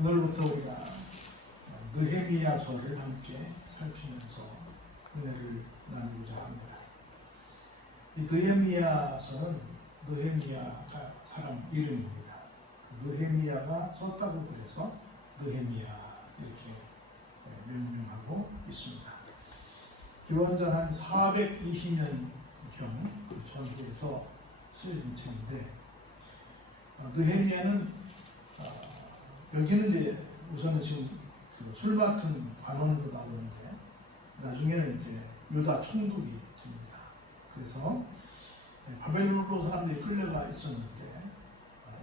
오늘부터 우리가 느헤미야서를 함께 살피면서 은혜를 나누고자 합니다. 이 느헤미야서는 느헤미야가 사람 이름입니다. 느헤미야가 썼다고 그래서 느헤미야 이렇게 명명하고 있습니다. 기원전 한 420년경 전후에서 쓰여진 책인데, 느헤미야는 여기는 이제 우선은 지금 술 맡은 관원으로 나오는데, 나중에는 이제 유다 총독이 됩니다. 그래서 바벨론으로 사람들이 끌려가 있었는데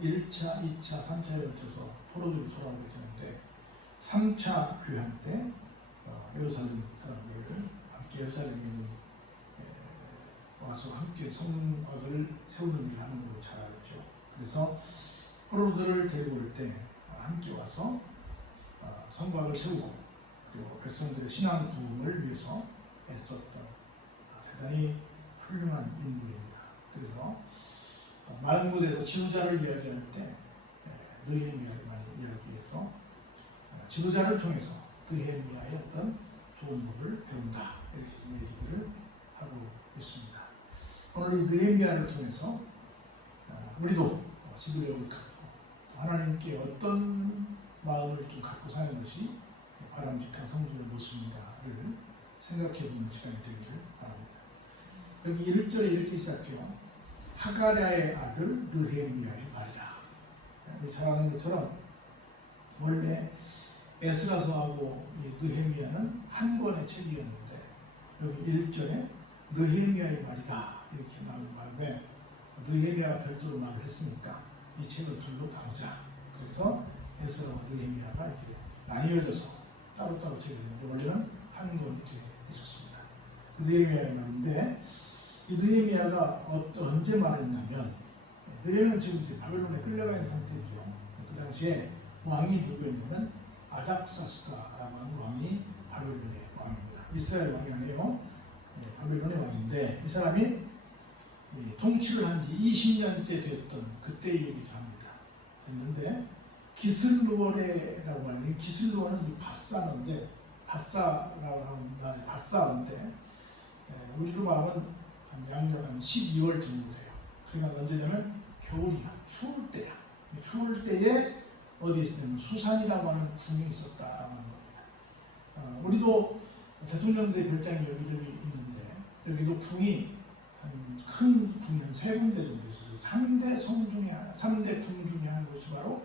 1차, 2차, 3차에 걸쳐서 포로들이 돌아오게 되는데 3차 귀환 때 예루살렘 사람들을 함께 예루살렘에 있는 와서 함께 성막을 세우는 일을 하는 걸로 잘 알죠. 그래서 포로들을 데리고 올 때 함께 와서 성곽을 세우고 그리고 백성들의 신앙 부흥을 위해서 애썼던 대단히 훌륭한 인물입니다. 그래서 많은 곳에서 지도자를 이야기할 때 느헤미야를 많이 이야기해서 지도자를 통해서 느헤미야의 어떤 좋은 법을 배운다, 이렇게 얘기를 하고 있습니다. 오늘 이 느헤미야를 통해서 우리도 지도력을 갖고 하나님께 어떤 마음을 좀 갖고 사는 것이 바람직한 성도의 모습인가를 생각해보는 시간이 되기를 바랍니다. 여기 1절에 이렇게 시작해요. 하가랴의 아들 느헤미야의 말이라. 잘 아는 것처럼 원래 에스라서하고 느헤미야는 한 권의 책이었는데 여기 1절에 느헤미야의 말이다 이렇게 나온 다음에 느헤미야가 별도로 말을 했으니까 이 책을 둘로 나누자. 그래서 에스라와 느헤미야가 이렇게 나뉘어져서 따로따로 책이 있는데 원래는 한 권이 되어 있었습니다. 느헤미야의 말인데 이 느헤미야가 언제 말했냐면, 느헤미야는 지금 이제 바벨론에 끌려가 있는 상태죠. 그 당시에 왕이 누구였냐면 아닥사스다라고 하는 왕이 바벨론의 왕입니다. 이스라엘 왕이 아니에요. 바벨론의 왕인데 이 사람이 통치를 한 지 20년째 됐던 그때의 얘기를 합니다. 했는데 기슬루월이라고 하는, 기슬루월은 바사인데, 바사라고 하는 나라의 바사인데 우리로 말하면 양력 한 12월 정도 돼요. 그러니까 언제냐면 겨울이야, 추울 때야. 추울 때에 어디에 있으면 수산이라고 하는 궁이 있었다라고 하는 겁니다. 우리도 대통령들의 별장이 여기저기 있는데 여기도 궁이 큰 궁이 한 3군데 정도 있어요. 3대 성 중에 하나, 3대 궁 중에 한 곳이 바로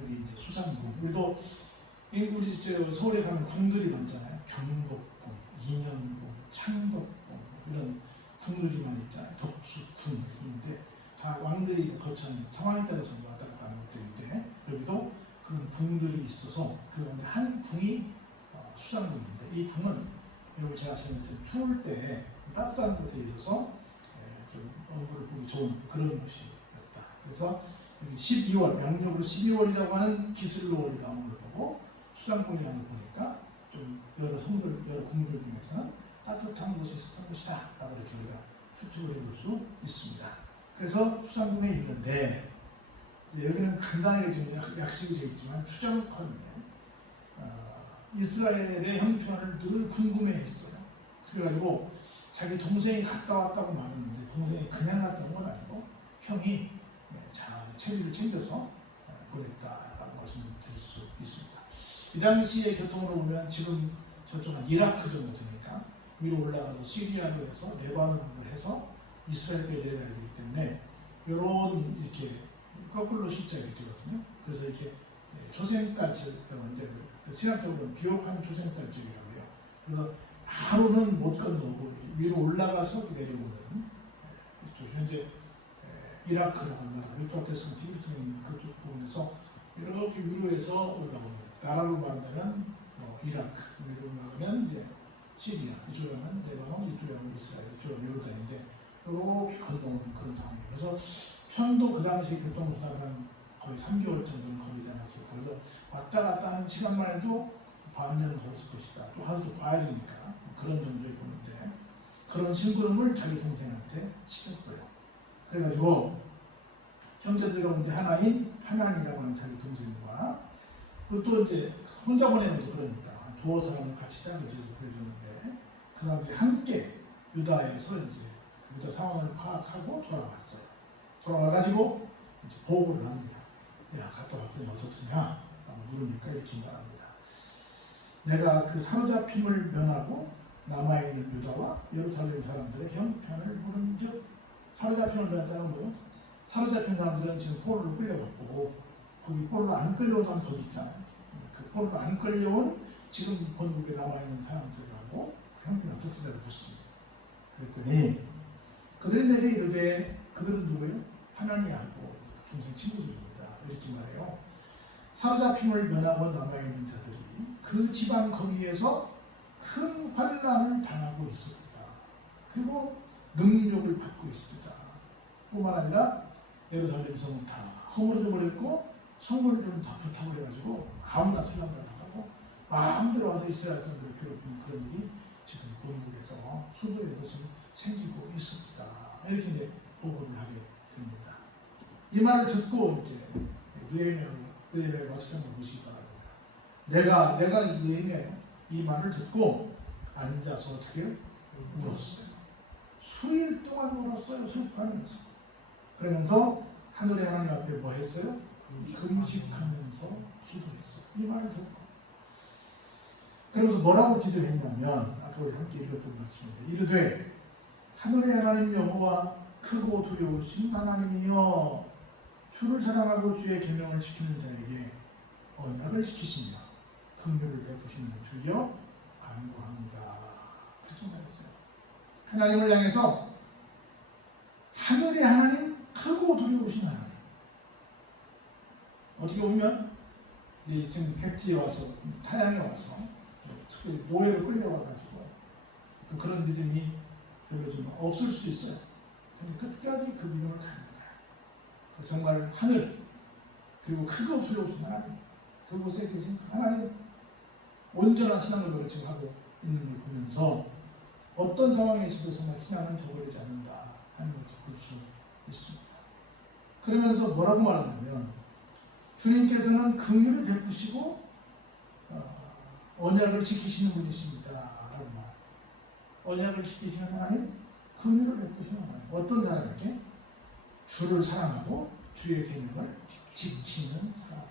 여기 이제 수산궁. 우리도 우리 서울에 가면 궁들이 많잖아요. 경복궁, 인현궁, 창덕궁 이런 궁들이 많이 있잖아요. 덕수궁인데 다 왕들이 거처는 상황에 따라서 왔다 갔다 하는 것들인데 여기도 그런 궁들이 있어서 그 가운데 한 궁이 수산궁인데 이 궁은 여기 제가 좀 추울 때 따뜻한 곳에 있어서 좀 얼굴을 보기 좋은 그런 곳이었다. 그래서 12월, 양력으로 12월이라고 하는 기슬로월이 나온 걸 보고 수산궁이라는 걸 보니까 좀 여러 성들, 여러 궁들 중에서는 따뜻한 곳에 있었던 곳이다 라고 이렇게 우리가 추측을 해볼 수 있습니다. 그래서 수산궁에 있는데 여기는 간단하게 좀 약식이 되어 있지만 추정컨대 이스라엘의 형편을 늘 궁금해했어요. 그래가지고 자기 동생이 갔다 왔다고 말했는데 동생이 그냥 갔다 온 건 아니고 형이 잘 체리를 챙겨서 보냈다라고 말씀드릴 수 있습니다. 이 당시의 교통으로 보면 지금 저쪽 한 이라크 정도 되니까 위로 올라가서 시리아로 해서 레바논을 해서 이스라엘까지 내려가야 되기 때문에 이런 이렇게 거꾸로 시작이 되거든요. 그래서 이렇게 초생달처럼 이제 신학적으로는 비옥한 초생달쪽이라고 해요. 그래서 바로는 못 건너고 위로 올라가서 내려오는 현재 이라크라고 나라 유프라테스 티그리스 있는 그쪽 부분에서 이렇게 위로해서 올라오는, 나라로 말하면 이라크, 위로 올라가면 이제 시리아, 이쪽에 가면 레바논, 이쪽에 가면 이스라엘, 이쪽에 가면 요르단인데 이렇게 건너오는 그런 상황이에요. 그래서 편도 그 당시 교통수단은 거의 3개월 정도는 걸리지 않았어요. 그래서 왔다 갔다 하는 시간만 해도 반년은 걸렸을 것이다. 또 가서 또 봐야 되니까 그런 정도의 보는데 그런 심부름을 자기 동생한테 시켰어요. 그래가지고 형제들 가운데 하나인 하난이라고 하는 자기 동생과 또 이제 혼자 보내면 또 그러니까 두어 사람을 같이 짜고 그래줬는데 그 사람들이 함께 유다에서 이제 유다 상황을 파악하고 돌아왔어요. 돌아와가지고 이제 보고를 합니다. 야, 갔다 왔더니 어떻더냐? 물으니까 이렇게 말합니다. 내가 그 사로잡힘을 면하고 남아있는 유다와 예루살렘 사람들의 형편을 물은즉, 사로잡힘을 면했다는 거예요. 사로잡힌 사람들은 지금 포로로 끌려갔고, 거기 포로로 안 끌려온 사람 거기 있잖아요. 그 포로로 안 끌려온 지금 본국에 남아있는 사람들하고 형편을 어떻게 묻습니다. 그랬더니 그들이 내게 이르되, 그들은 누구예요? 하나님하고 동생 친구들입니다. 이렇게 말해요. 사로잡힘을 면하고 남아있는 자들이 그 지방 거기에서 큰 환난을 당하고 있습니다. 그리고 능력을 받고 있습니다. 뿐만 아니라 예루살렘 성은 다 허물어져 버렸고 성물들은 다 불타버려가지고 아무나 살란다 나가고 마음대로 와서 이스라엘을 괴롭히는 그런 일이 지금 본국에서 수도에서 지금 생기고 있습니다. 이렇게 이제 보고를 하게 됩니다. 이 말을 듣고 이제 느헤미야가 어떻게 한번 보시기 바랍니다. 내가 느헤미야 이 말을 듣고 앉아서 어떻게 울었어요. 수일 동안 울었어요. 슬퍼하면서. 그러면서 하늘의 하나님 앞에 뭐 했어요? 금식하면서 기도했어요. 이 말을 듣고. 그러면서 뭐라고 기도했냐면, 아까 우리 함께 읽었던 말씀인데, 이르되 하늘의 하나님 여호와 크고 두려우신 하나님이여, 주를 사랑하고 주의 계명을 지키는 자에게 언약을 지키시며 긍휼을 베푸시는 주여 간구합니다. 그렇게 말했어요. 하나님을 향해서 하늘의 하나님, 크고 두려우신 하나님. 어떻게 보면 지금 객지에 와서, 타양에 와서 특히 노예로 끌려와가지고 또 그런 믿음이 별로 좀 없을 수도 있어요. 근데 끝까지 그 믿음을 갖는 거예요. 정말 하늘, 그리고 크고 두려우신 하나님, 그곳에 계신 하나님, 온전한 신앙을 지금 하고 있는 걸 보면서 어떤 상황에 있어도 정말 신앙은 저버리지 않는다 하는 것을 볼 수 있습니다. 그러면서 뭐라고 말하냐면, 주님께서는 긍휼을 베푸시고 언약을 지키시는 분이십니다 라고 말. 언약을 지키시는 하나님, 긍휼을 베푸시는 하나님. 어떤 사람에게? 주를 사랑하고 주의 계명을 지키는 사람.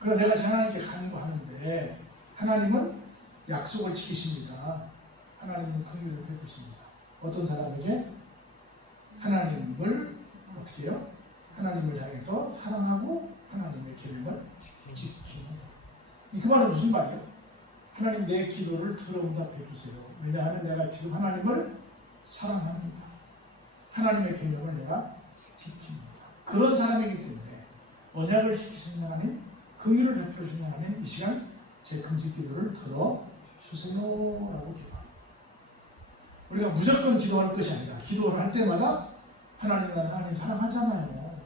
그럼 내가 하나님께 간구하는데 하나님은 약속을 지키십니다. 하나님은 긍휼을 베푸십니다. 어떤 사람에게? 하나님을 어떻게 해요? 하나님을 향해서 사랑하고 하나님의 계명을 지키는 사람. 그 말은 무슨 말이에요? 하나님 내 기도를 들어응답해 주세요. 왜냐하면 내가 지금 하나님을 사랑합니다. 하나님의 계명을 내가 지킵니다. 그런 사람이기 때문에 언약을 지키시는 하나님, 긍휼을 베풀어 주시는 하나님, 이 시간 제 금식 기도를 들어주세요라고 기도합니다. 우리가 무조건 기도할 것이 아니라 기도를 할 때마다 하나님, 나는 하나님 사랑하잖아요.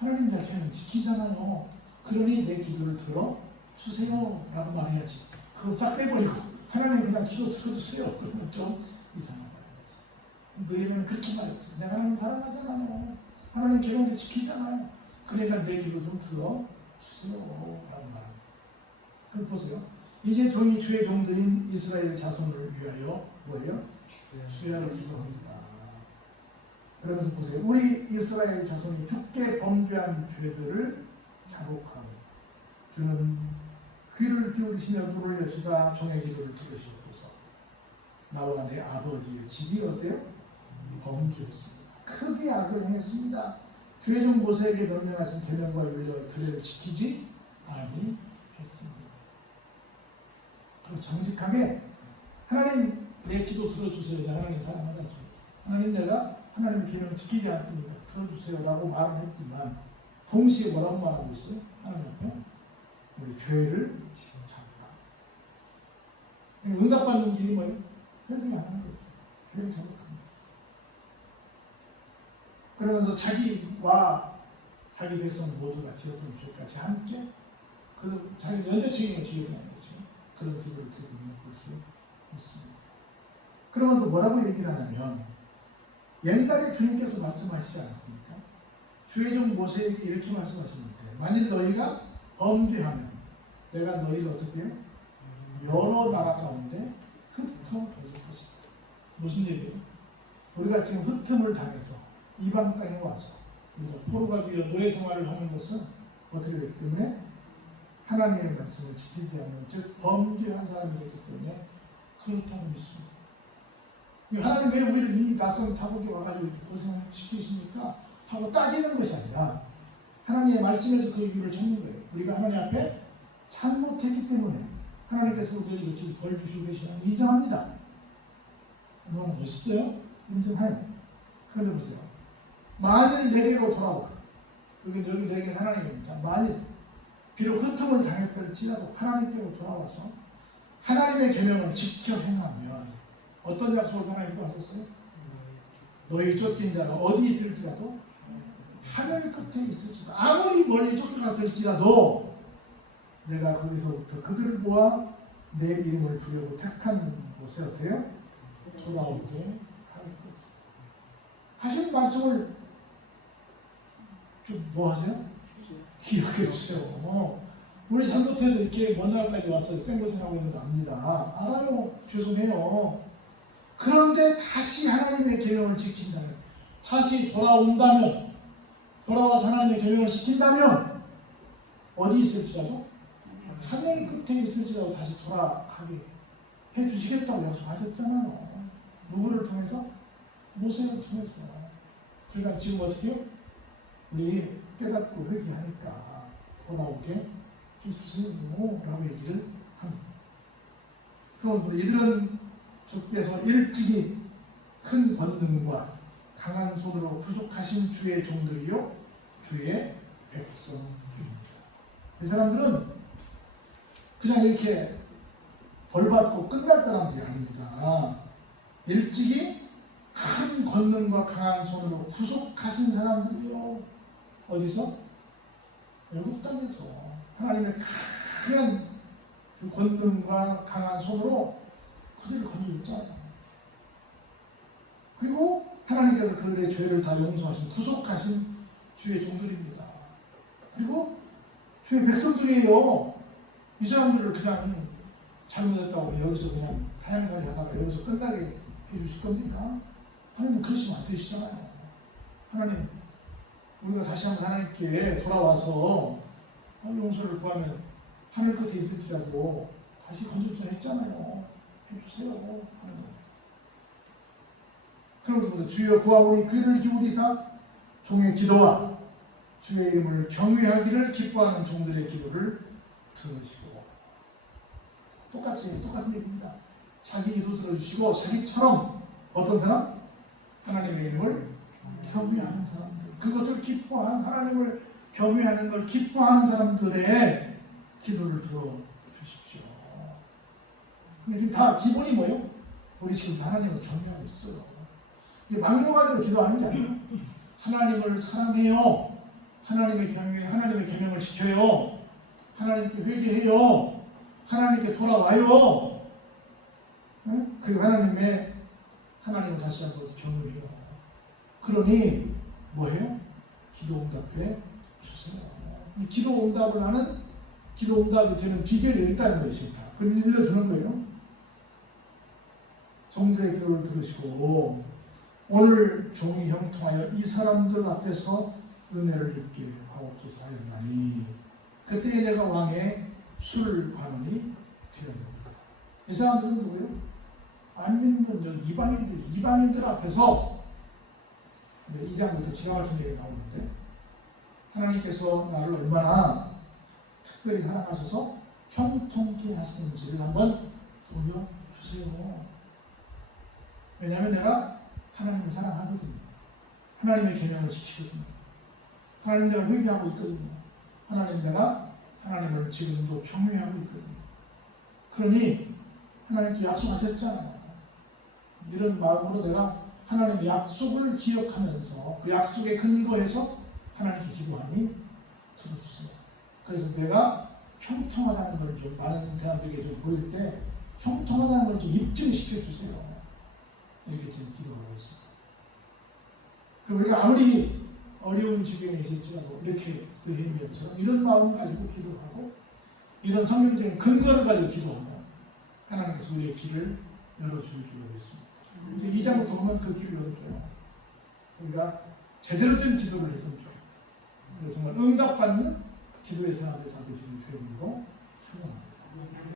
하나님 내 계명 지키잖아요. 그러니 내 기도를 들어주세요라고 말해야지. 그거 싹 빼버리고 하나님 그냥 기도 들어주세요. 그러면 좀 이상하다는 거지. 너희는 그렇게 말했지. 내가 하나님 사랑하잖아요. 하나님 계명을 지키잖아요. 그러니까 내 기도 좀 들어주세요라고 말합니다. 그럼 보세요. 이제 종이 주의 종들인 이스라엘 자손을 위하여 뭐예요? 주야를 기도합니다. 그러면서 보세요. 우리 이스라엘 자손이 주께 범죄한 죄들을 자복하고 주는 귀를 기울이시며 주를 여시다 종의 기도를 들으시옵소서. 나와 내 아버지의 집이 어때요? 범죄했습니다. 크게 악을 행했습니다. 주의 종 모세에게 명령하신 계명과 윤례와 규례를 지키지 아니했습니다. 그리고 정직하게 하나님 내 기도 들어주세요. 하나님 사랑하다. 하나님 내가 하나님의 계명을 지키지 않습니다. 들어주세요라고 말은 했지만 동시에 뭐라고 말하고 있어요? 하나님 앞에 우리 죄를 잡으라. 응답받는 길이 뭐예요? 회개 안 하는 거죠. 죄를 자복합니다. 그러면서 자기와 자기 백성 모두가 지었던 죄까지 함께 그 자기 면대책임을 지게 되는 거죠. 그런 기도를 드리고 있는 볼수 있습니다. 그러면서 뭐라고 얘기를 하냐면 옛날에 주님께서 말씀하시지 않았습니까? 주의 종 모세에게 이렇게 말씀하셨는데 만일 너희가 범죄하면 내가 너희를 어떻게 해요? 여러 나라 가운데 흩어놓을 것이다. 무슨 얘기예요? 우리가 지금 흩음을 당해서 이방 땅에 와서 우리가 포로가 되어 노예 생활을 하는 것은 어떻게 되기 때문에 하나님의 말씀을 지키지 않는, 즉 범죄한 사람이기 때문에 그렇다고 믿습니다. 하나님 왜 우리를 이 낯선 타국에 와가지고 고생시키십니까? 하고 따지는 것이 아니라 하나님의 말씀에서 그 이유를 찾는 거예요. 우리가 하나님 앞에 잘못했기 때문에 하나님께서 우리에게 이렇게 벌 주시고 계시는 인정합니다. 얼마나 멋있어요? 인정해요. 그런데 보세요. 만일 내게로 돌아와. 여기 내게 하나님입니다. 만일 비록 흩음을 당했을지라도 하나님께로 돌아와서 하나님의 계명을 지켜 행하면 어떤 약속을 하나님께 하셨어요? 너희 쫓긴 자가 어디 있을지라도 하늘 끝에 있을지라도 아무리 멀리 쫓겨갔을지라도 내가 거기서부터 그들을 모아 내 이름을 부르고 택한 곳에 어때요? 돌아오게 할 것이다. 하신 말씀을 좀 뭐 하세요? 기억해 주세요. 우리 잘못해서 이렇게 먼 나라까지 와서 생고생하고 있는 거 압니다. 알아요. 죄송해요. 그런데 다시 하나님의 계명을 지킨다면, 다시 돌아온다면, 돌아와서 하나님의 계명을 지킨다면 어디 있을지라도 하늘 끝에 있을지라도 다시 돌아가게 해주시겠다고 약속하셨잖아요. 누구를 통해서? 모세를 통해서. 그러니까 지금 어떻게 해요? 우리 깨닫고 회개하니까 돌아오게 해주세요 라고 얘기를 합니다. 그래서 이들은 주께서 일찍이 큰 권능과 강한 손으로 구속하신 주의 종들이요 주의 백성입니다. 이 사람들은 그냥 이렇게 벌받고 끝날 사람들이 아닙니다. 일찍이 큰 권능과 강한 손으로 구속하신 사람들이요. 어디서? 외국 땅에서 하나님의 강한 그 권능과 강한 손으로 그들을 건져줬잖아요. 그리고 하나님께서 그들의 죄를 다 용서하신 구속하신 주의 종들입니다. 그리고 주의 백성들이에요. 이 사람들을 그냥 잘못했다고 여기서 그냥 하양살이 하다가 여기서 끝나게 해주실 겁니까? 하나님 그러시면 안 되시잖아요. 하나님, 우리가 다시 한번 하나님께 돌아와서 용서를 구하면 하늘 끝에 있을지라도 다시 건져주자 했잖아요. 해주세요. 하는 거예요. 그러면서 주여 구하오니 귀를 기울이사 종의 기도와 주의 이름을 경외하기를 기뻐하는 종들의 기도를 들으시고, 똑같은 얘기입니다. 자기 기도 들어주시고 자기처럼 어떤 사람? 하나님의 이름을 경외하는 사람들, 그것을 기뻐하는, 하나님을 경외하는 걸 기뻐하는 사람들의 기도를 들어주십시오. 지금 다 기본이 뭐예요? 우리 지금 하나님을 경외하고 있어요. 이게 막무가내로 기도하는 게 아니에요. 하나님을 사랑해요. 하나님의 계명을 지켜요. 하나님께 회개해요. 하나님께 돌아와요. 그리고 하나님을 다시 한번 경외해요. 그러니 뭐해요? 기도 응답해 주세요. 기도 응답이 되는 비결이 여기 있다는 거예요. 지금 다. 그걸 일러주는 거예요. 종들의 기도를 들으시고 오늘 종이 형통하여 이 사람들 앞에서 은혜를 입게 하옵소서 하였나니 그때에 내가 왕의 술관원이 되었습니다. 이 사람들은 누구예요? 안 믿는 이방인들 앞에서 2장부터 지나갈 얘기가 나오는데 하나님께서 나를 얼마나 특별히 사랑하셔서 형통케 하시는지를 한번 보여주세요. 왜냐하면 내가 하나님을 사랑하거든요. 하나님의 계명을 지키거든요. 하나님 내가 회개하고 있거든요. 내가 하나님을 지금도 경외하고 있거든요. 그러니 하나님께 약속하셨잖아요. 이런 마음으로 내가 하나님의 약속을 기억하면서 그 약속에 근거해서 하나님께 기도하니 들어주세요. 그래서 내가 형통하다는 걸 좀 많은 사람들에게 좀 보일 때 형통하다는 걸 좀 입증시켜 주세요. 이렇게 지금 기도하고 있습니다. 그리고 우리가 아무리 어려운 지경에 있을지라도 이렇게 느헤미야처럼 이런 마음 가지고 기도하고 이런 성경적인 근거를 가지고 기도하면 하나님께서 우리의 길을 열어줄 줄 믿습니다. 이제 2장부터 보면 그 길을 열어줘요. 우리가 제대로 된 기도를 했으면 좋겠다. 그래서 정말 응답받는 기도의 생활을 잡으시는 주님으로 축원합니다.